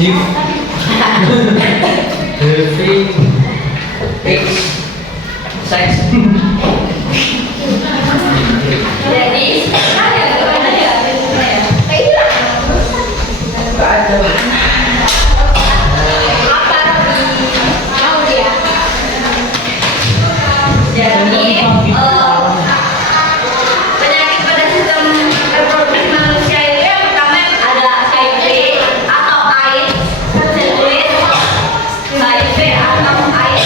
Living X Sex. Jadi ada gimana ya? Gak ada. Apa mau dia? Jadi penyakit pada sistem reproduksi manusia itu yang pertama ada HIV atau AIDS, syphilis, HIV atau AIDS,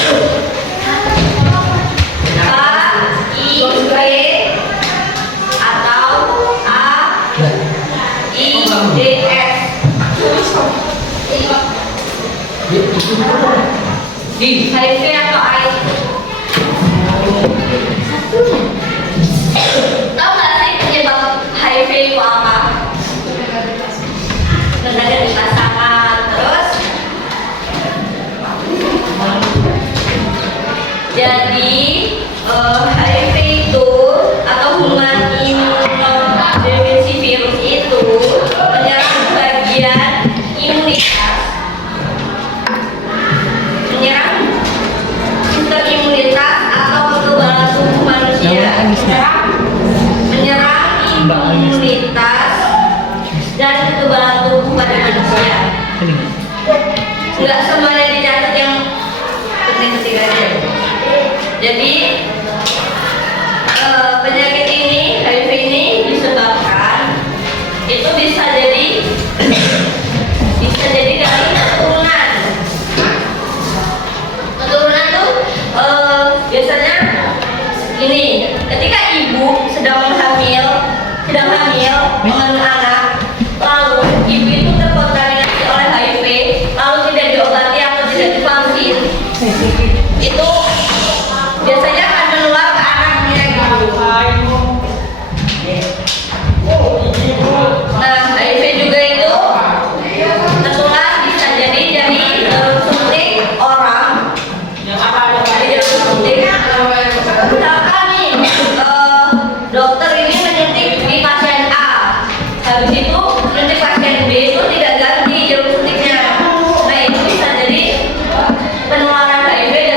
HIV atau AIDS. HIV atau AIDS. Tahu nggak sih penyebab HIV itu apa? Rendah di pasangan, terus jadi HIV itu atau human immunodeficiency virus itu menyerang bagian imunitas, menyerang sistem imunitas atau kekebalan tubuh manusia, menyerang imunitas dan kekebalan tubuh pada manusia. Enggak semuanya dicatat yang penting aja. Jadi penyakit ini, HIV ini disebabkan itu bisa jadi dari keturunan. Keturunan tuh biasanya ini ketika ibu sedang hamil mengandung anak, lalu ibu itu terkontaminasi oleh HIV, lalu tidak diobati atau tidak divaksin, itu biasanya akan menular ke anaknya gitu. Nah, HIV juga itu tertular bisa jadi dari suntik orang. Dari suntik. Misalkan nih, dokter ini menyuntik di pasien A, habis itu menyuntik pasien B itu tidak ganti jarum suntiknya. Nah, itu bisa jadi penularan HIV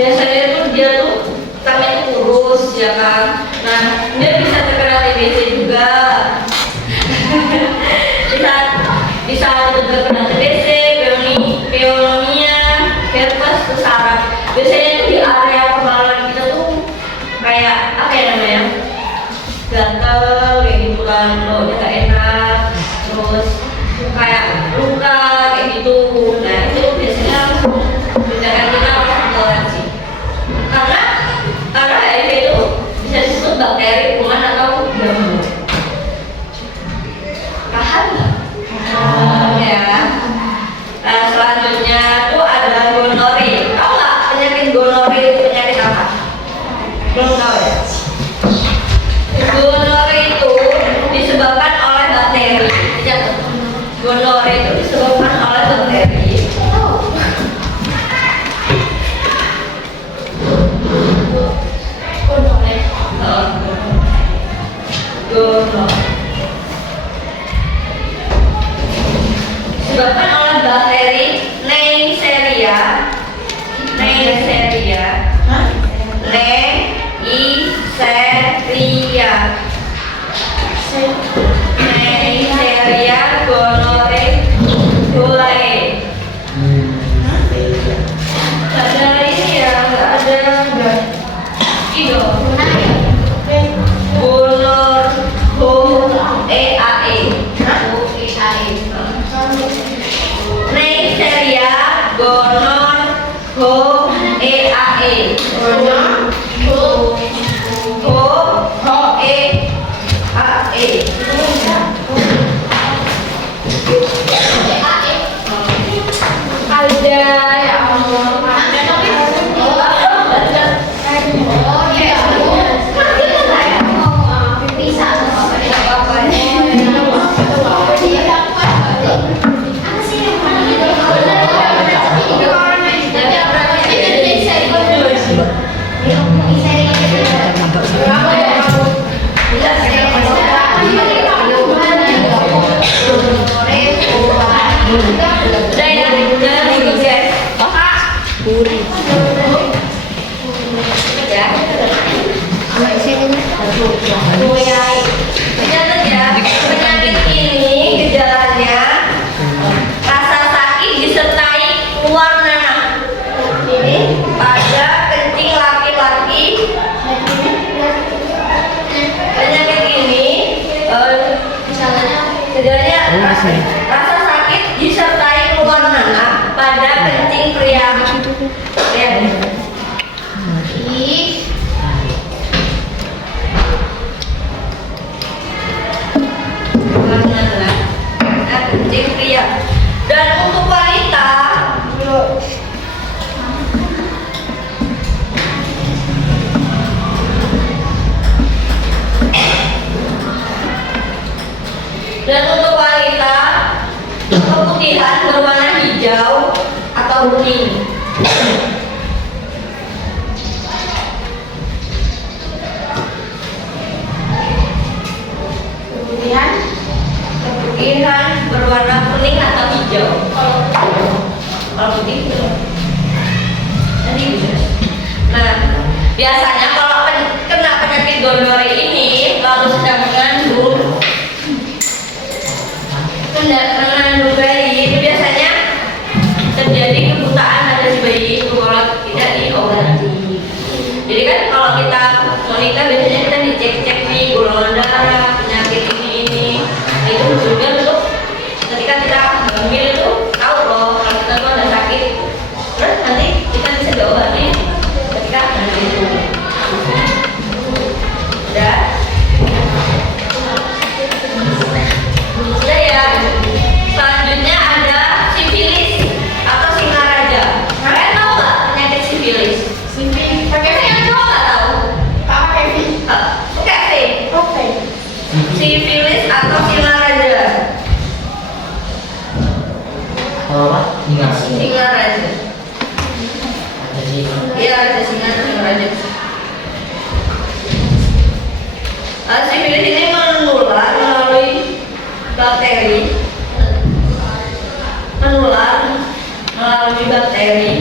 biasanya tuh dia tuh tangannya kurus ya kan. Nah dia bisa terkena TBC juga. bisa juga kena TBC, pneumonia, herpes, terus saraf. Biasanya itu di area kemaluan kita tuh kayak apa ya namanya, gatel kayak gitu kan, baunya gak enak, terus kayak luka kayak gitu. Nah itu biasanya tindakan kita harus toleransi karena HIV itu bisa disebut bakteri, kuman atau jamur. Paham nggak? Ya. Nah selanjutnya tuh ada gonore. Tahu nggak penyakit gonore itu penyakit apa? Belum tahu ya? Gonore itu disebabkan oleh bakteri. Catat. Gonore itu disebabkan oleh bakteri. Disebabkan oleh bakteri Neisseria. Neisseria gonorrhoeae. Nggak ada ini ya, nggak ada ido. Gonorrhoeae. Neisseria gonorrhoeae. Ada ya Allah. Catat ya, penyakit ini gejalanya rasa sakit disertai keluar nanah pada kencing laki-laki. Penyakit ini gejalanya rasa sakit disertai keluar nanah pada kencing pria. Kencing pria. Dan untuk wanita keputihan berwarna hijau atau kuning. Keputihan berwarna kuning atau hijau. Kalau putih nanti bisa. Nah, biasanya kalau kena penyakit gonore ini lalu sedang mengandung bayi, itu biasanya terjadi kebutaan pada si bayi kalau tidak diobati. Jadi kan kalau kita mau nikah biasanya kita dicek-cek nih golongan darah, penyakit ini. Nah, itu juga untuk ketika kita hamil itu tahu loh kalau kita tuh ada sakit. Terus nanti kita bisa diobati ketika hamil itu. Udah ya. Selanjutnya ada sifilis atau singaraja. Kalian tahu nggak penyakit sifilis? Yang cowok nggak tahu? Oke. Sifilis atau singaraja. Apa? Singaraja. Iya, ada singaraja. Sifilis ini menular melalui bakteri, melalui bakteri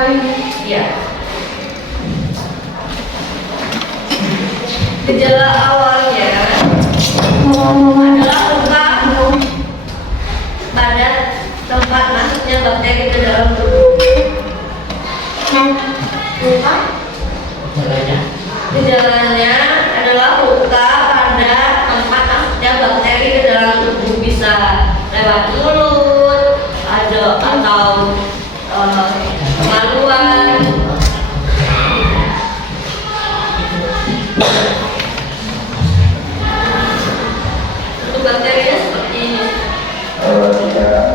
Ya. Gejala awalnya adalah luka pada tempat masuknya bakteri ke dalam tubuh. Gejalanya adalah luka pada tempat masuknya bakteri ke dalam tubuh, bisa lewat mulut, atau kemaluan. Untuk bakterinya seperti ini.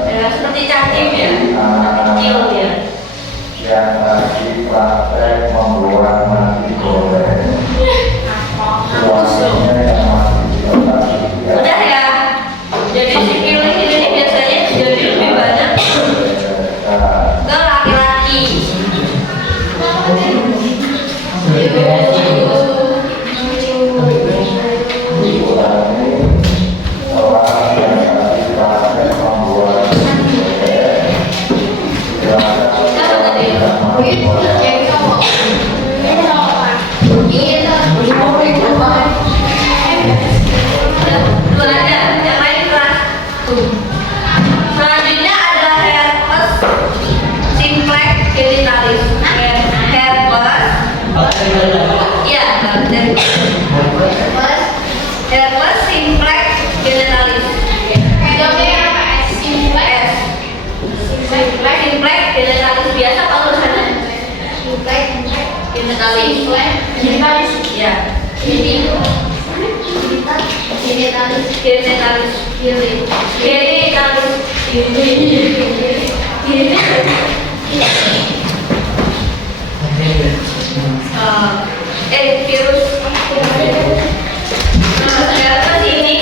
Ya, seperti cacing ya, kecil ya. Yang lagi praktek membuat nasi goreng. Suaminya yang masih di lokasi. Udah ya. Jadi si pilih ini biasanya jadi lebih banyak ke laki-laki. Dua aja, yang lain kelas. Selanjutnya ada herpes simplex genitalis. Herpes, iya, bakteri. Herpes simplex genitalis. Simplex genitalis biasa kalau tulisannya. Genitalis. Ya. Genitalis. Virus. Herpes ini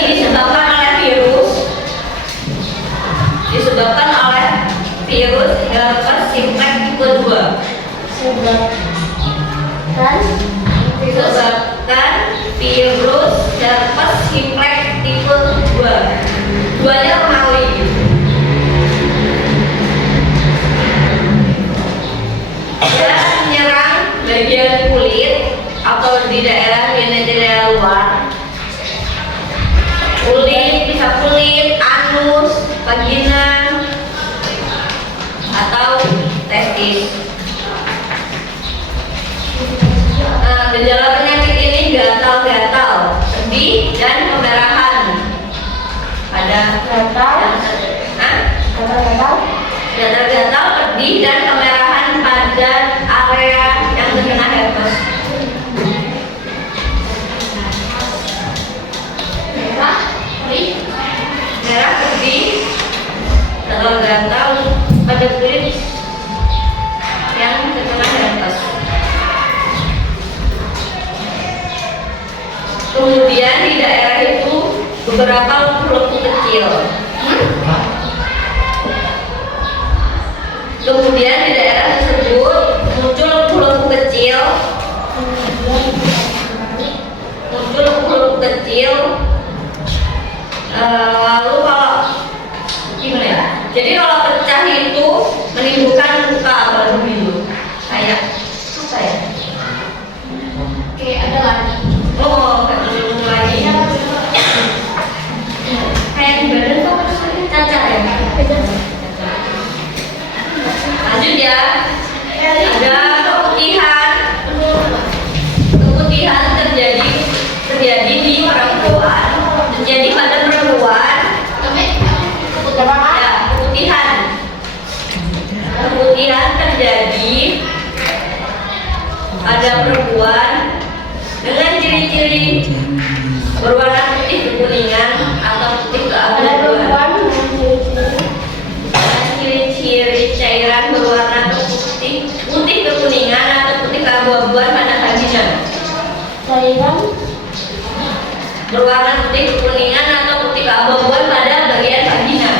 disebabkan oleh virus herpes simplex tipe 2. Disebabkan virus herpes simplex tipe 2. Duanya Romawi. Dia menyerang bagian kulit atau di daerah genitalia luar. Kulit, bisa kulit, anus, vagina, atau testis. Gejala penyakit ini gatal-gatal, sedih, dan kemerahan pada gatal-gatal, pedih, dan kemerahan pada area yang terkena herpes. Merah, pedih, gatal-gatal pada kulit yang terkena herpes. Kemudian di daerah itu beberapa lepu kecil. Kemudian di daerah tersebut muncul lepu-lepu kecil. Lalu kalau gimana ya? Jadi kalau pecah itu menimbulkan luka baru biru. Kayak apa ya? Kayak ada lagi. Oh, lagi. Kayak di badan kok cacat ya? Lanjut ya. Ada keputihan. Keputihan terjadi di perempuan. Terjadi pada perempuan. Ya, keputihan terjadi pada perempuan dengan ciri-ciri berwarna putih kekuningan atau putih keabu-abuan. Ciri-ciri cairan berwarna putih kekuningan atau putih keabu-abuan pada vagina. Berwarna putih kekuningan atau putih keabu-abuan pada bagian vagina.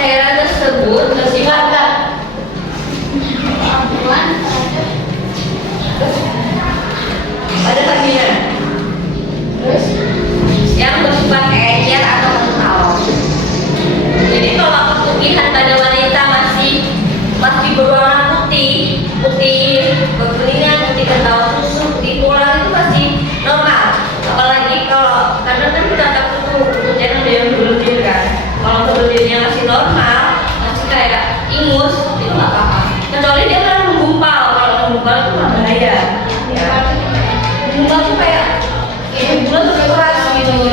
Cairan tersebut bersifat pada vagina. Yang bersifat encer atau kental. Jadi kalau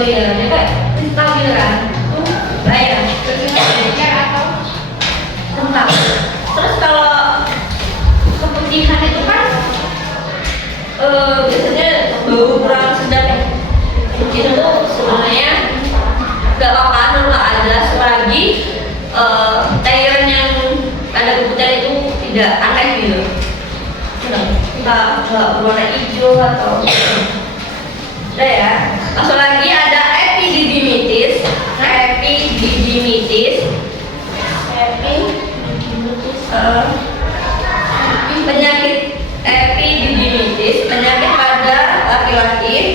ya, coba stabil kan? Bayar. Tentang. Terus kalau keputihan itu kan biasanya bau kurang sedap ya. Itu tuh sebenarnya gak apa-apa, normal aja selagi cairan yang ada keputihan itu tidak aneh gitu. Nggak berwarna hijau atau udah ya. Masuk lagi ada epididymitis. Penyakit epididymitis, penyakit pada laki-laki ya.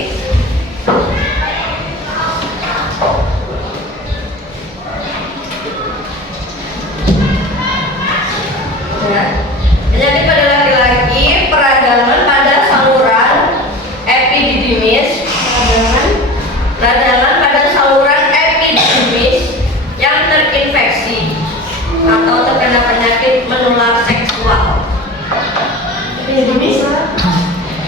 Penyakit pada laki-laki, peradangan pada saluran epididymis, peradangan pada saluran epididymis yang terinfeksi atau terkena penyakit menular seksual.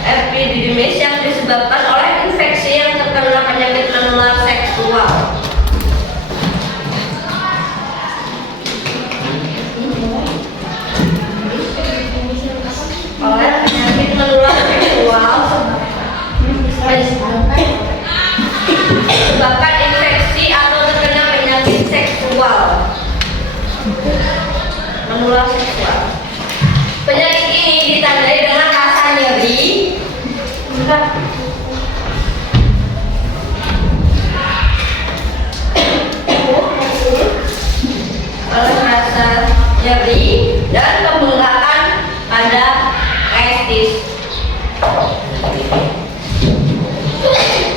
Epididymis yang disebabkan oleh infeksi yang terkena penyakit menular seksual. Oleh penyakit menular seksual disebabkan infeksi atau terkena penyakit seksual menular seksual. Penyakit ini ditandai dengan rasa nyeri, dan pembengkakan pada testis.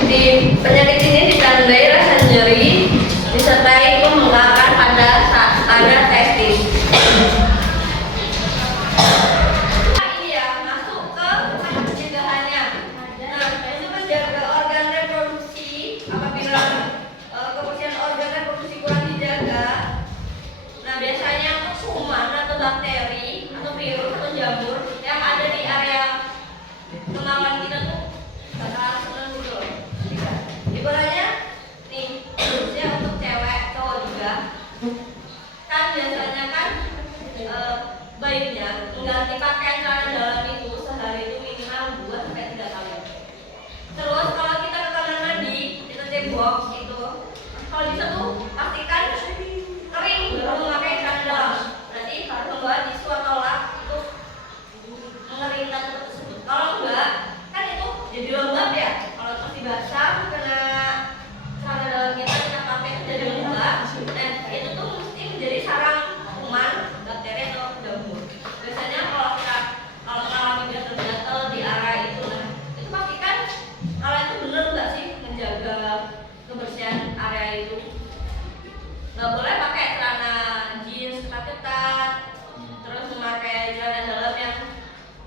Di penyakit ini ditandai rasa nyeri disertai pembengkakan pada testis. Ini ya masuk ke pencegahannya. Nah, itu menjaga organ reproduksi apabila kebersihan organ reproduksi kurang dijaga. Nah, biasanya kuman atau bakteri atau virus atau jamur yang ada di area kemaluan kita tuh bakalan seneng gitu loh. Ibaratnya nih, khususnya untuk cewek cowok juga kan biasanya kan baiknya mengganti pakaian celana dalam itu sehari itu minimal 2-3 kali. Terus kalau kita ke kamar mandi kita cebok itu kalau bisa tuh pastikan kering baru memakai celana dalam. Berarti harus membawa tisu atau lap itu mengeringkan tersebut. Kalau enggak kan itu jadi lembab ya. Kalau masih basah kena celana dalam kita pakai itu jadi lembab. Dan itu tuh mesti menjadi sarang kuman, bakteri atau jamur. Biasanya kalau mengalami gatal-gatal di area itu, nah itu pastikan kalau itu benar nggak sih menjaga kebersihan area itu. Nggak boleh pakai celana jeans ketat-ketat, terus memakai celana dalam yang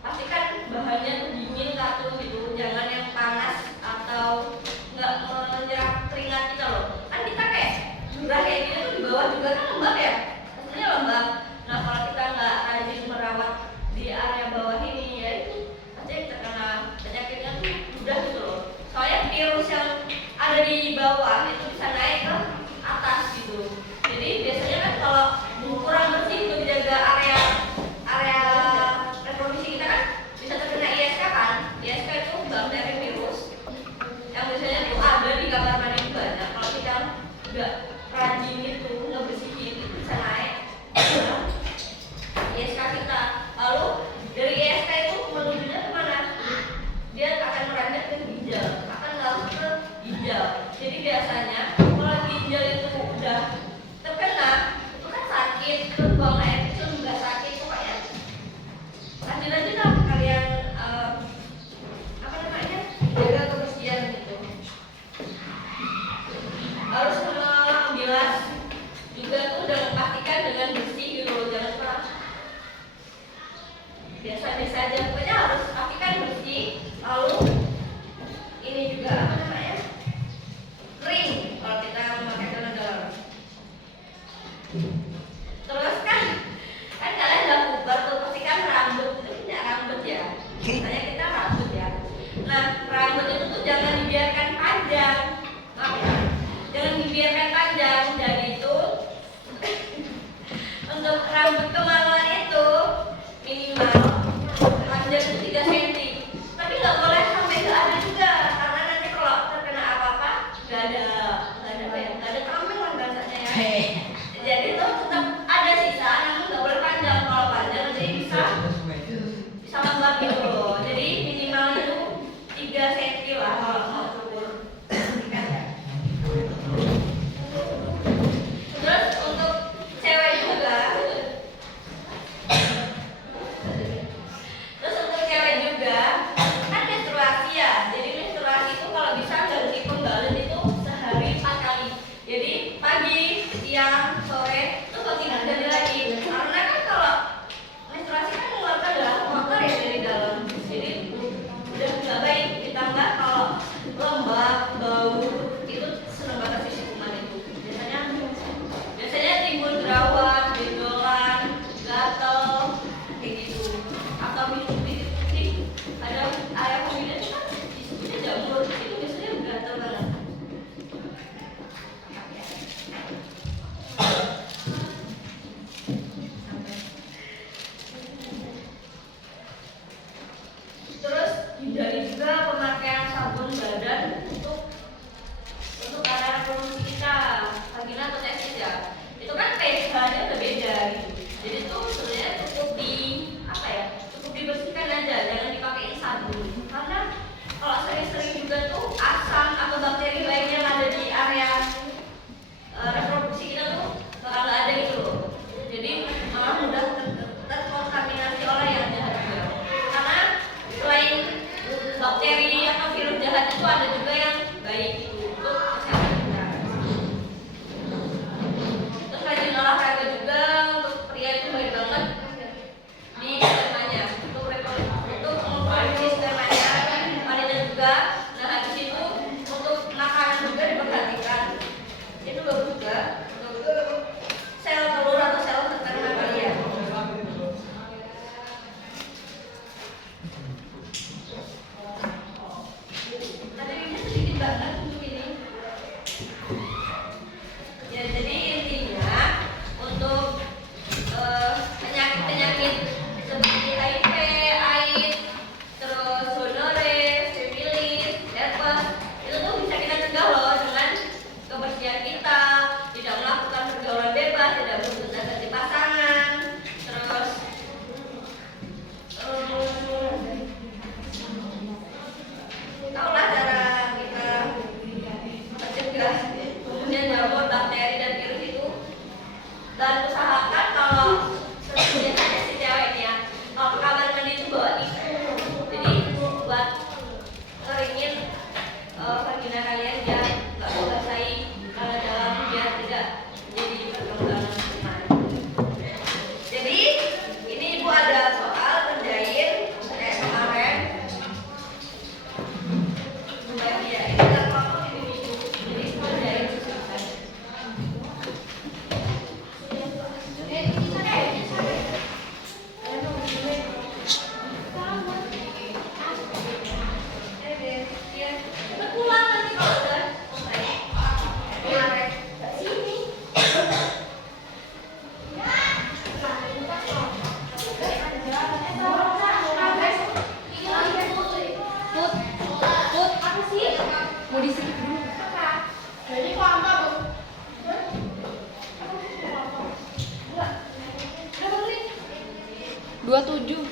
pastikan bahannya tuh dingin katun gitu, jangan yang panas atau nggak menyerap keringat kita loh. Kan kita kayak curah kayak gini tuh di bawah juga kan lembab ya, aslinya lembab. Nah kalau kita nggak rajin merawat di area bawah ini ya itu pasti terkena penyakitnya tuh mudah gitu loh. Soalnya virus yang ada di bawah itu bisa naik ke atas gitu. Jadi biasanya kan kalau kurang bersih itu dijaga area reproduksi kita kan bisa terkena ISK kan. ISK itu bakteri virus yang biasanya tuh ada di kamar mandi juga. Nah kalau kita nggak rajin itu nggak bersihin itu bisa naik ISK kita. Lalu dari ISK itu menujunya kemana? Dia akan meranjak ke ginjal, akan langsung ke ginjal. Jadi biasanya kalau ginjal itu udah terkena itu kan sakit, terus buang air itu juga sakit pokoknya. Rajin-rajin lah kalian jaga kebersihan gitu. Harus sama bilas juga tuh udah pastikan dengan bersih gitu, jangan pernah biasa-biasa aja. Pokoknya harus pastikan bersih. Lalu ini juga kering kalau kita memakai celana dalam. Terus kan kalian udah puber tuh pasti kan rambut itu punya rambut ya. Misalnya kita rambut ya. Nah rambut itu tuh jangan dibiarkan panjang. siang, sore, itu kok tidak jadi lagi. Karena kan kalau menstruasi kan mengeluarkan darah kotor ya dari dalam. Jadi udah nggak baik. Ditambah kalau lembab, bau, itu sering banget sih kuman itu. Biasanya timbul jerawat, benjolan, gatal, kayak gitu. Atau minum putih, ada area pemilihan itu kan disebutnya jamur, itu biasanya gatal banget. Terus hindari juga pemakaian sabun badan untuk area produksi kita, vagina atau testis ya. Itu kan pH-nya udah beda gitu. Jadi itu sebenarnya cukup cukup dibersihkan aja, jangan dipakein sabun. Karena kalau sering-sering juga tuh asam atau bakteri lain yang ada di area reproduksi kita tuh bakal nggak ada gitu loh. Jadi malah mudah terkontaminasi oleh yang jahat juga. Karena selain bakteri atau virus jahat itu ada juga yang baik gitu untuk kesehatan kita. Terus rajin olahraga juga, untuk pria itu baik banget di spermanya, untuk memproduksi spermanya, wanita juga. Nah habis itu untuk makanan juga diperhatikan, itu bagus juga untuk sel telur atau sel sperma kalian. Materinya sedikit banget untuk ini. Ya jadi intinya untuk penyakit-penyakit seperti HIV, AIDS, terus gonorrhea, sifilis, herpes, itu tuh bisa kita cegah loh dengan kebersihan kita, tidak melakukan pergaulan bebas, tidak berhubungan ganti pasangan, terus tahulah cara kita mencegah kemudian jamur, bakteri dan virus itu. Dan usahakan kalau biasanya si cewek ini ya, kalau ke kamar mandi itu bawa tisu, jadi buat keringin vagina kalian biar nggak membasahi dalam, biar tidak jadi perkembangan kuman. Jadi ini ibu ada soal kerjain kayak kemarin. Ya, ini kan kelompok di minggu, jadi kerjain selesai. Pulang nanti kalau udah selesai. Kemarin sini. Put, apa sih? Mau disikip dulu. Jadi kok apa, Bu? Berapa menit? 27.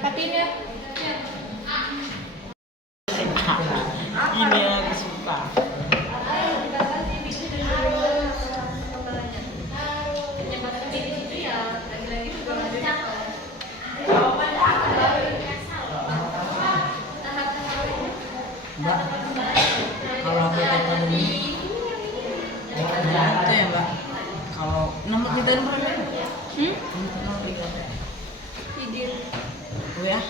Katiin ya. Ini yang aku suka. Mbak, kalau aku kata ini, itu ya Mbak. Kalau nomor kita nomor berapa? Nomor kita. Tidur. Oh ya?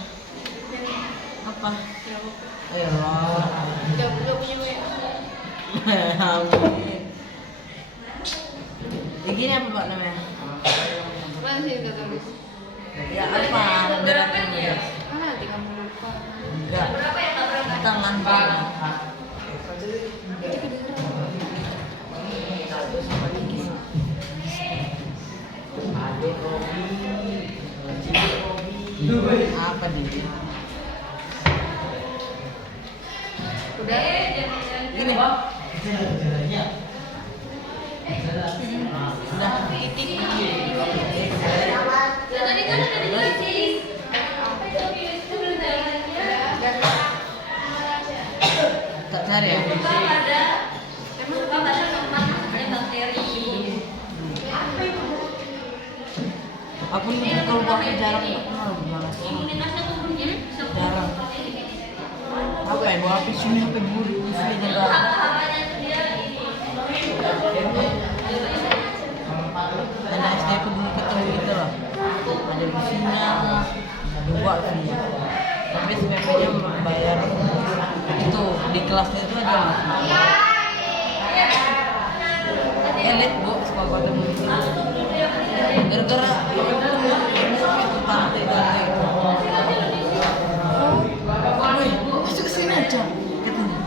Apa? Ayo loh. Udah punya WA. Amin. Gini apa Pak namanya? Masih udah tulis. Ya apa? Berapa ya? Ah, nanti kamu lupa. Enggak. Berapa yang nggak berangkat? Tangan Pak. Apa dia? Udah. Gini. Udah. Titik. Tadi kan udah ditulis. Apa itu belum jalannya? Tak cari ya? Suka pada tempat ada bakteri. Aku ini kalau pakai jarang nggak kenal gimana sih? Imunitasnya turunnya Jarang. Apa ya? Bawa api sini, api buru, sini itu jaga. haba-habanya itu dia ini. juga elit bu suka pada muncul gara-gara itu pantai woi masuk sini aja katanya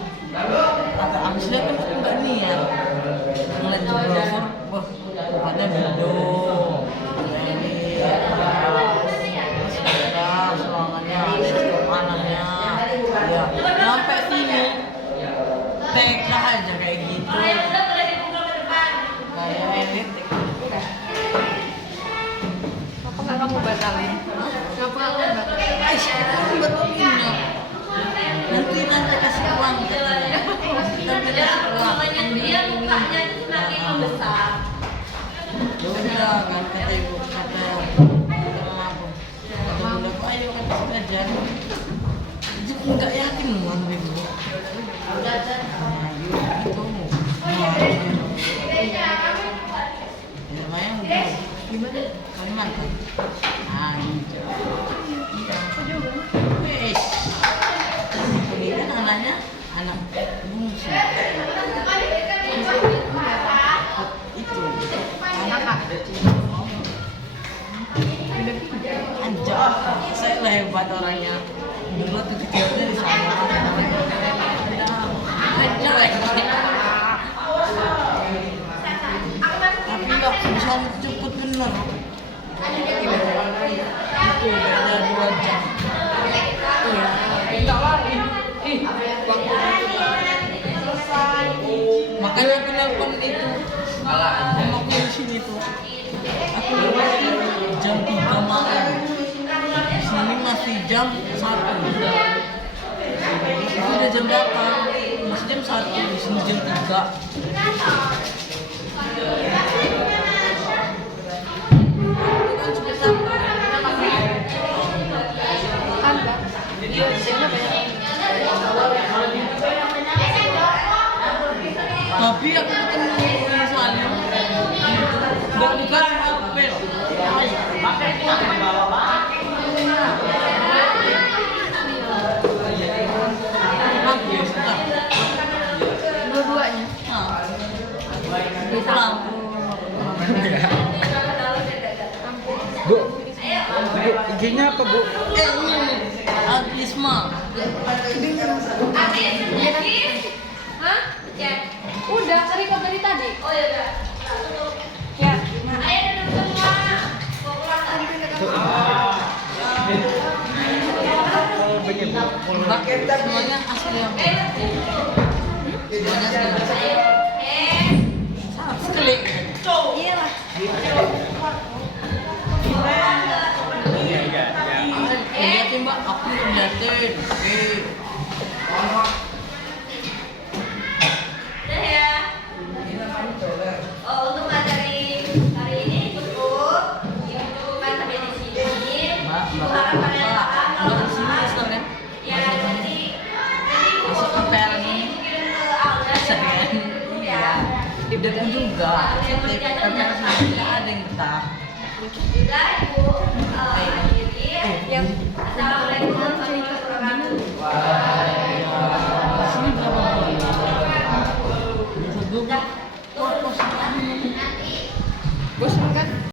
kata Amsnya kan nggak niat ngeliat jebol wah pada bido semangatnya anaknya ya sampai sini TK aja kayak gitu kayak elit Kenapa nggak kamu batalin? Kenapa kamu batalin? kamu batalinnya nanti kasih uang katanya nanti kasih uang Dia mukanya itu semakin membesar. ya udah kan kata ibu kata mama aku kata bunda aku ayo kan belajar jadi nggak yakin loh anu ibu ya lumayan bu Gimana? Kalimantan gitu wes ini kan anaknya anak bungsu itu Anak kak. anjak saya lah hebat orangnya dulu tuh kecilnya di sana anjak tapi nggak bisa cepet bener itu beda 2 jam makanya aku nelpon itu sama aku di sini tuh aku jam 3 malam sini masih jam 1 itu udah jam berapa? Masih jam 1 di sini jam 3 Kan kak. Iya, di sana banyak. tapi aku ketemu di sana nggak dikasih HP Dua-duanya. pulang Bu, IG-nya apa bu? ini Agisma Hah? Cek. Udah, record dari tadi. Oh ya udah. Ya. Ayo duduk semua. semuanya asli yang semuanya asli sangat sekali Iyalah. lihatin mbak aku lihatin Udah ya. Oh, untuk materi hari ini cukup. Ini cukupkan sampai di sini. mbak Harap kalian paham kalau di sini soalnya ya jadi masuk ke PR ini kirim ke Alda sering ya. diberikan juga tapi tidak ada yang betah Sudah Ibu akhiri. Yang Assalamualaikum.